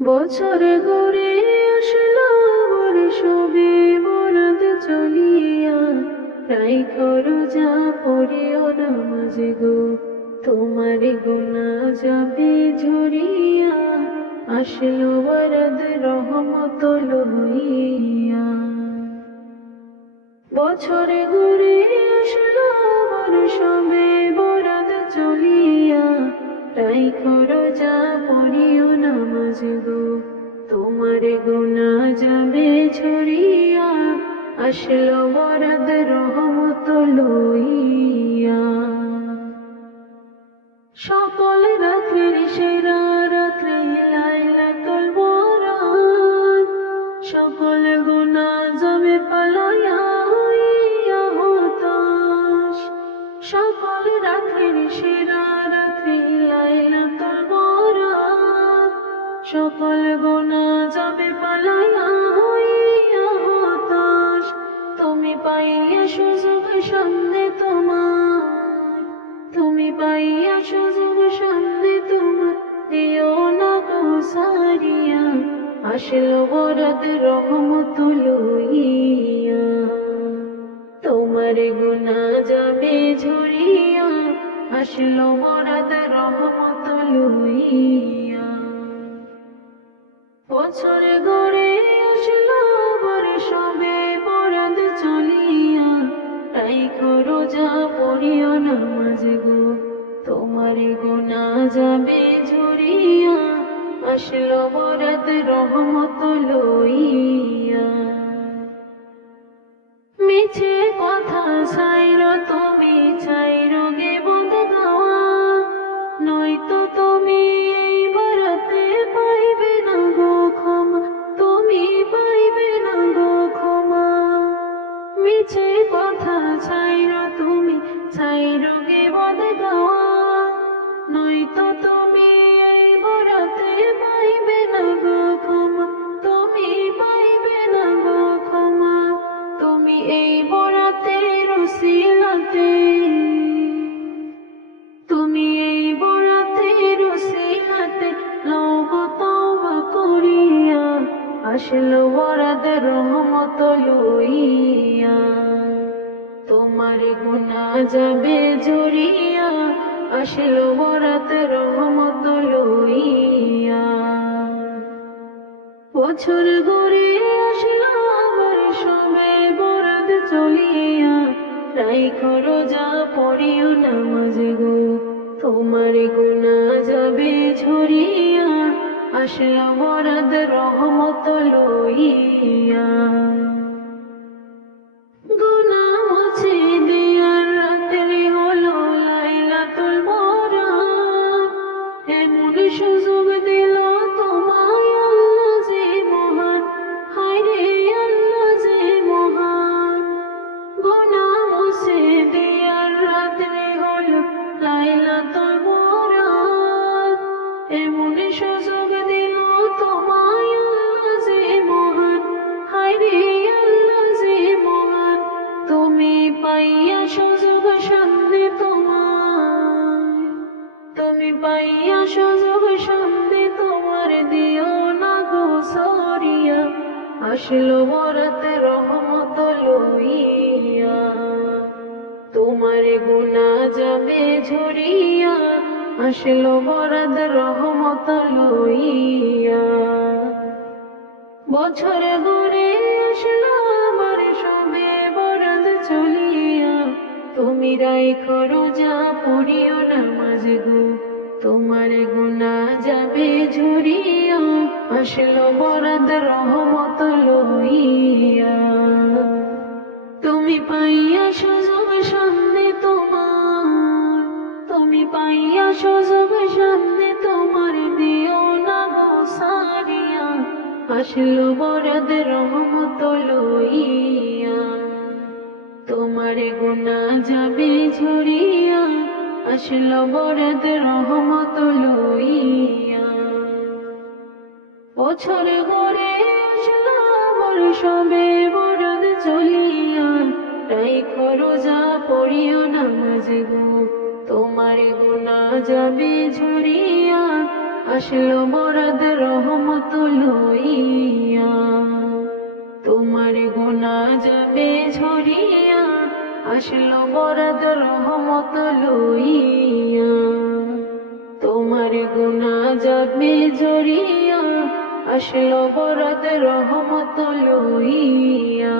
বছর ঘুরে আসলো বর্ষবে বরাত চলিয়া, রাইখো রোজা পড়িও নামাজ গো, তোমার গুনাহ যাবে ঝরিয়া, আসলো বরাত রহমত লইয়া। বছর ঘুরে আসলো বর্ষবে বরাত চলিয়া, রাইখো রোজা পড়িও নামাজ গো, তোমার গুনাহ যাবে ঝরিয়া, আসলো বরাত রহমত লইয়া। সকল রাত্রির সেরা রাত্রি লাইলাতুল বরাত, সকল গুনাহ যাবে পালাইয়া হইয়া হতাশ। সকল রাত্রির সেরা রাত্রি লাইলাতুল বরাত, সকল গুনাহ যাবে পালাইয়া হইয়া হতাশ। তুমি পাইয়া সুযোগ সামনে তোমার, তুমি পাইয়া সুযোগ সামনে তোমার, দিও না গো সারিয়া, আসলো বরাত রহমত লইয়া। তোমার গুনাহ যাবে ঝরিয়া, আসলো বরাত রহমত লইয়া। বছর গড়ে আসলো বর্ষবে বরাত চলিয়া, রাইখো রোজা পড়িও নামাজ গো, তোমার গুনাহ যাবে ঝরিয়া, আসলো বরাত রহমত লইয়া। মিছে কথা ছাইরো তুমি, ছাইরো গে বন্ধ গাওয়া, নয়তো তুমি এই বরাতে পাইবে না গো ক্ষমা, তুমি পাইবে না গো ক্ষমা। মিছে কথা ছাইরো তুমি, ছাইরো গে বন্ধ গাওয়া, নয়তো তুমি এই বরাতে পাইবে না গো ক্ষমা, তুমি পাইবে না গো ক্ষমা। তুমি এই বরাতের উসিলাতে, তুমি এই বরাতের উসিলাতে লও গো তওবা করিয়া, আসলো বরাত রহমত লইয়া। তোমার গুনাহ যাবে ঝরিয়া, আসলো বরাত রহমত লইয়া। বছর ঘুরে আসলো বর্ষবে বরাত চলিয়া, রাইখো রোজা পড়িও নামাজ গো, তোমার গুনাহ যাবে ঝরিয়া, আসলো বরাত রহমত লইয়া। গুনাহ মুছে দেয়ার রাত্রি হলো লাইলাতুল বরাত, এমন সুযোগ দিল তোমায় আল্লাহ যে মহান, হায়রে আল্লাহ যে মহান। গুনাহ মুছে দেয়ার রাত্রি হলো লাইলাতুল বরাত, এমন সুযোগ দিল তোমায় আল্লাহ যে মহান, হায়রে আল্লাহ যে মহান। তুমি পাইয়া সুযোগ সামনে তোমার, তুমি পাইয়া সুযোগ সামনে তোমার, দিও না গো সরিয়া, আসলো বরাত রহমত লইয়া। তোমার গুনাহ যাবে ঝরিয়া, আসলো বরাত রহমত লইয়া। বছর ঘুরে আসলো বর্ষবে বরাত চলিয়া, তুমি রাইখো রোজা পড়িও নামাজ গো, তোমার গুনাহ যাবে ঝরিয়া, আসলো বরাত রহমত লইয়া। তুমি পাইয়া সুযোগ সামনে তোমার, তুমি পাইয়া সুযোগ সামনে তোমার, দিও না গো সারিয়া, আসলো বরাত রহমত লইয়া। তোমার গুনাহ যাবে ঝরিয়া, আসলো বরাত রহমত লইয়া। বছর ঘুরে আসলো বর্ষবে বরাত চলিয়া, রাইখো রোজা পড়িও নামাজ গো, তোমার গুনাহ যাবে ঝরিয়া, আসলো বরাত রহমত গুনা যাবে ঝরিয়া আসলো বরাদ রহমত লইয়া তোমার গুনা যাবে ঝরিয়া আসলো বরাদ রহমত লইয়া